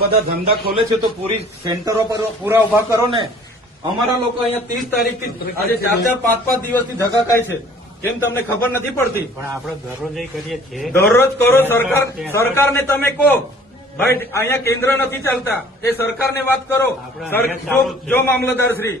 બધા ધંધા ખોલે છે તો પૂરી સેન્ટરો પર પૂરા ઊભા કરો ને. અમારા લોકો અહીંયા ત્રીસ તારીખથી આજે ચાર ચાર પાંચ પાંચ દિવસથી ધક્કા ખાય છે. કેમ તમને ખબર નથી પડતી? પણ આપણે દરરોજ કરીએ છીએ. દરરોજ કરો સરકાર સરકારને તમે કહો. ભાઈ અહીંયા કેન્દ્ર નથી ચાલતા. એ સરકારને વાત કરો. જો- જો મામલતદાર શ્રી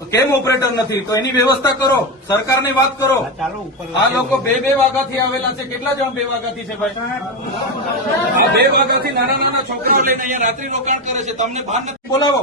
કેમ ઓપરેટર નથી? તો એની વ્યવસ્થા કરો. સરકારની વાત કરો. આ લોકો બે બે વાગ્યાથી આવેલા છે. કેટલા જણ બે વાગ્યાથી છે ભાઈ? આ બે વાગ્યાથી નાના નાના છોકરાઓ લઈને અહીંયા રાત્રિ રોકાણ કરે છે. તમને ભાન નથી? બોલાવો.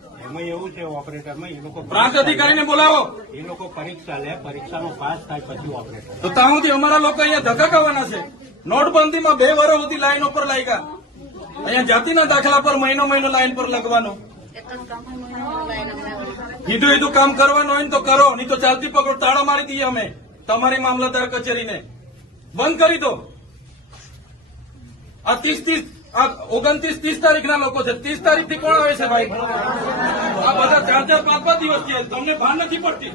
એમાં એવું છે ઓપરેટરમાં એ લોકો પ્રાંત અધિકારીને બોલાવો. એ લોકો પરીક્ષા લે પરીક્ષાનો પાસ થાય પછી ઓપરેટર. તો ત્યાં સુધી અમારા લોકો અહીંયા ધક્કા ખાવાના છે. નોટબંધીમાં બે વર્ષ સુધી લાઈન ઉપર લાગ્યા. અહીંયા જાતિના દાખલા પર મહિનો મહિનો લાઈન પર લગવાનો કીધું કીધું કામ કરવાનું હોય ને તો કરો નહીં તો ચાલતી પકડો તાળા મારી દઈએ અમે તમારી મામલતદાર કચેરીને. બંધ કરી દો. આ ત્રીસ ત્રીસ આ ઓગણત્રીસ ત્રીસ તારીખના લોકો છે. ત્રીસ તારીખથી કોણ આવે છે ભાઈ? આ બધા ચાર ચાર પાંચ પાંચ દિવસ છે તમને ભાન નથી પડતી?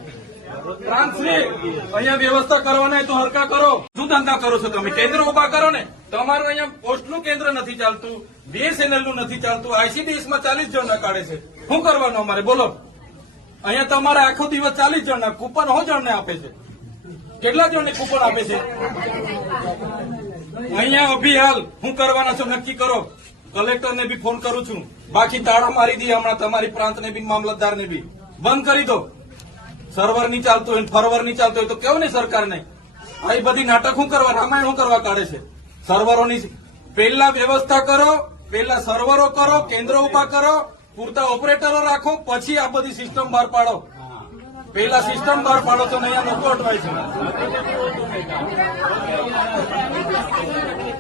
અહીંયા વ્યવસ્થા કરવાના તો હરકા કરો. શું ધંધા કરો છો તમે? કેન્દ્ર ઊભા કરો ને. તમારું અહીંયા પોસ્ટનું કેન્દ્ર નથી ચાલતું બીએસએનએલનું નથી ચાલતું. આઈસીડીએસમાં ચાલીસ જણ કાઢે છે. શું કરવાનું અમારે? બોલો. અહીંયા તમારે આખો દિવસ ચાલીસ જણના કૂપન હો જણને આપે છે? કેટલા જણને કૂપન આપે છે? અહીંયા અભિહાલ. હું કરવાના છો? નક્કી કરો. કલેક્ટરને બી ફોન કરું છું. બાકી તાળા મારી દઈએ હમણાં તમારી પ્રાંતને બી મામલતદારને બી. બંધ કરી દો. સર્વર નહીં ચાલતું હોય ફરવર નહીં ચાલતું હોય તો કેવું ને સરકારને? આ બધી નાટક શું કરવા, રામાયણ શું કરવા કાઢે છે? સર્વરોની પહેલા વ્યવસ્થા કરો, પહેલા સર્વરો કરો, કેન્દ્રો ઊભા કરો, પૂરતા ઓપરેટરો રાખો, પછી આ બધી સિસ્ટમ બહાર પાડો. પહેલા સિસ્ટમ બહાર પાડો તો નહીં આ લોકો અટવાય છે.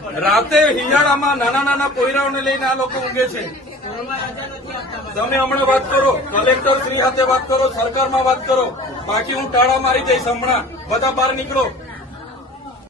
રાતે હિયાળામાં નાના નાના પોયરાઓને લઈને આ લોકો ઊંઘે છે. તમે હમણાં વાત કરો, કલેક્ટર શ્રી સાથે વાત કરો, સરકારમાં વાત કરો. બાકી હું ટાળા મારી જઈશ હમણાં. બધા બહાર નીકળો.